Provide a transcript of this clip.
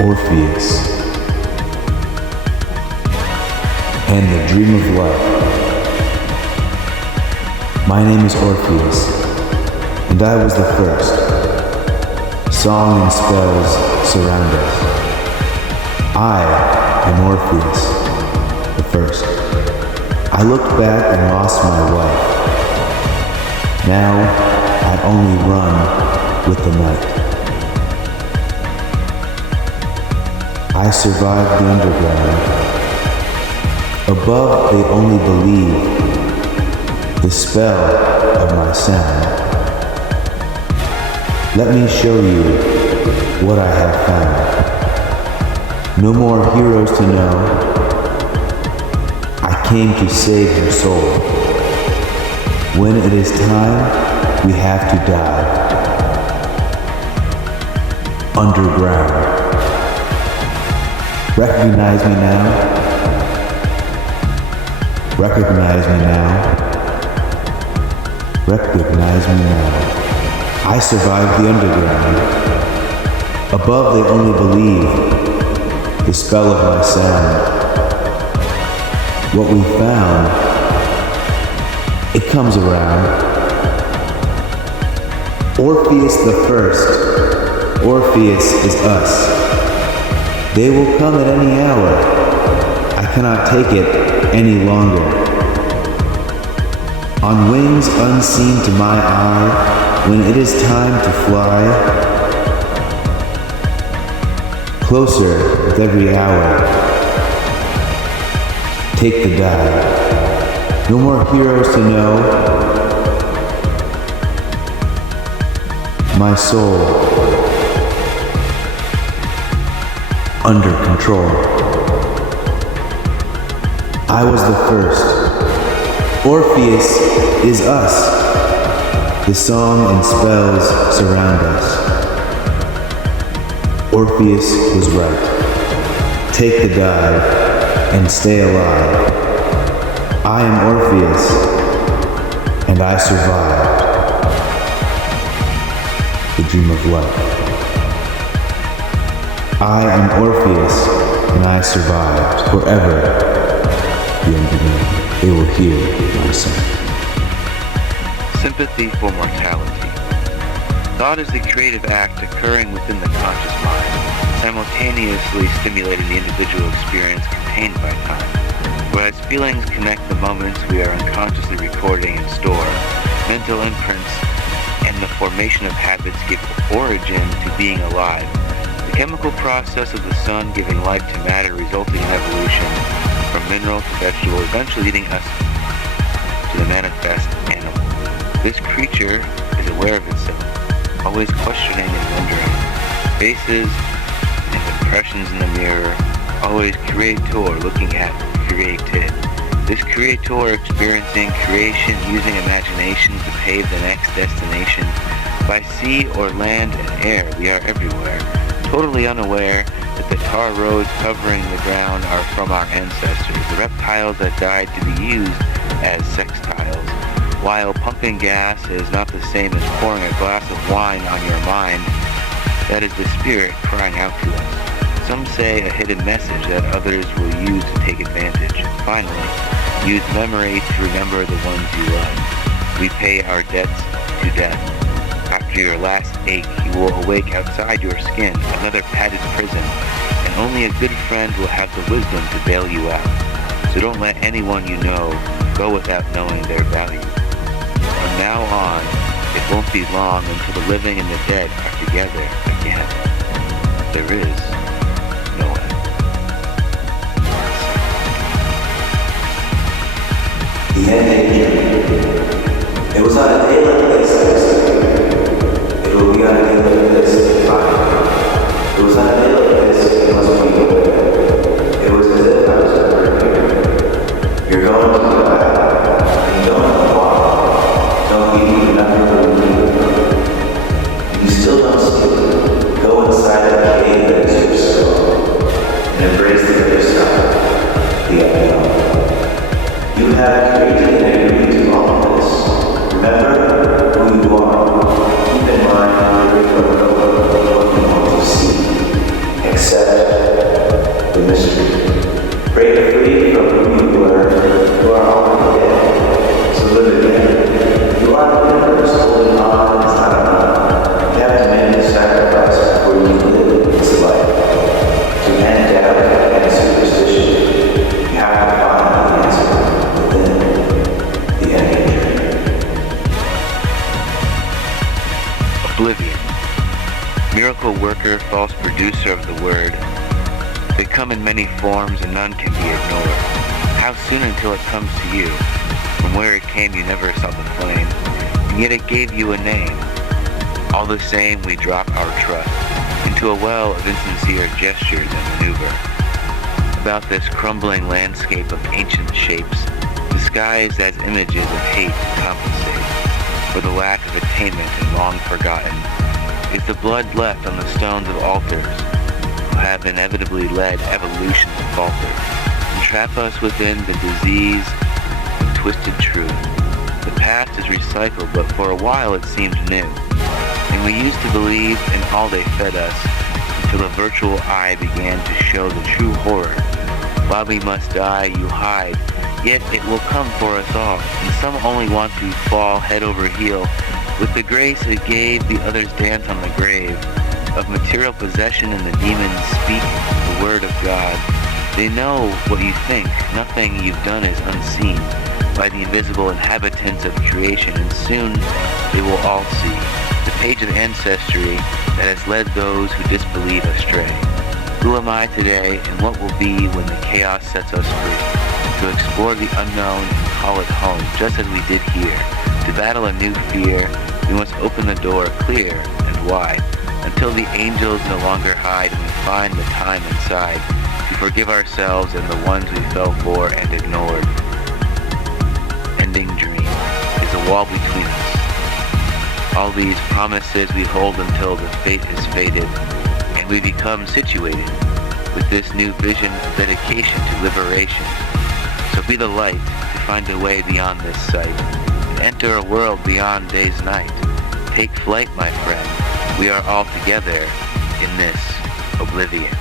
Orpheus, and the dream of life. My name is Orpheus, and I was the first. Song and spells surround us. I am Orpheus, the first. I looked back and lost my wife. Now I only run with the night. I survived the underground. Above they only believe the spell of my sound. Let me show you what I have found. No more heroes to know. I came to save your soul. When it is time, we have to die. Underground. Recognize me now. Recognize me now. Recognize me now. I survived the underground. Above they only believe the spell of my sound. What we found, it comes around. Orpheus the first. Orpheus is us. They will come at any hour. I cannot take it any longer. On wings unseen to my eye, when it is time to fly, closer with every hour, take the dive. No more heroes to know. My soul under control. I was the first. Orpheus is us. The song and spells surround us. Orpheus was right. Take the dive and stay alive. I am Orpheus, and I survived the dream of life. I am Orpheus, and I survived. Forever, the underground, they will hear my song. Sympathy for mortality. Thought is the creative act occurring within the conscious mind, simultaneously stimulating the individual experience contained by time. Whereas feelings connect the moments we are unconsciously recording and store, mental imprints and the formation of habits give origin to being alive. The chemical process of the sun giving life to matter resulting in evolution from mineral to vegetable, eventually leading us to the manifest animal. This creature is aware of itself, always questioning and wondering. Faces and impressions in the mirror, always creator looking at created. This creator experiencing creation using imagination to pave the next destination. By sea or land and air, we are everywhere, totally unaware that the tar roads covering the ground are from our ancestors, the reptiles that died to be used as sextiles. While pumping gas is not the same as pouring a glass of wine on your mind, that is the spirit crying out to us. Some say a hidden message that others will use to take advantage. Finally, use memory to remember the ones you love. We pay our debts to death. After your last ache, you will awake outside your skin, another padded prison, and only a good friend will have the wisdom to bail you out. So don't let anyone you know go without knowing their value. From now on, it won't be long until the living and the dead are together again. There is no end. The end came. It was on a day like this I was here. It will be on a day like this to find. It was on a day like this it must be aware. It was as if I was never here. You're going to die. And you don't know why. Don't give you nothing to do. You still don't sleep. Go inside that cave that is your soul and embrace the other side, the unknown. You have created and agreed to all of this. Remember who you are. Keep in mind what you want to see. accept the mystery. Break free from who you were, who are already dead. So live again. You are the universe, holding on is not enough. You have to make a sacrifice before you can live this life. To end doubt and superstition, you have to find the answer within the ending dream. Oblivion. Miracle worker, false producer of the word. They come in many forms and none can be ignored. How soon until it comes to you? From where it came you never saw the flame, and yet it gave you a name. All the same we drop our trust into a well of insincere gestures and maneuver. About this crumbling landscape of ancient shapes, disguised as images of hate to compensate for the lack of attainment and long forgotten, is the blood left on the stones of altars who have inevitably led evolution to falter and trap us within the disease of twisted truth. The past is recycled, but for a while it seemed new, and we used to believe in all they fed us until a virtual eye began to show the true horror. While we must die, you hide, yet it will come for us all, and some only want to fall head over heel. With the grace it gave, the others dance on the grave of material possession, and the demons speak the word of God. They know what you think. Nothing you've done is unseen by the invisible inhabitants of creation, and soon they will all see the page of ancestry that has led those who disbelieve astray. Who am I today, and what will be when the chaos sets us free? To explore the unknown and call it home, just as we did here. To battle a new fear, we must open the door clear and wide, until the angels no longer hide and we find the time inside to forgive ourselves and the ones we fell for and ignored. Ending dream is a wall between us. All these promises we hold until the fate is faded, and we become situated with this new vision of dedication to liberation. So be the light to find a way beyond this sight, and enter a world beyond day's night. Take flight, my friend. We are all together in this Oblivion.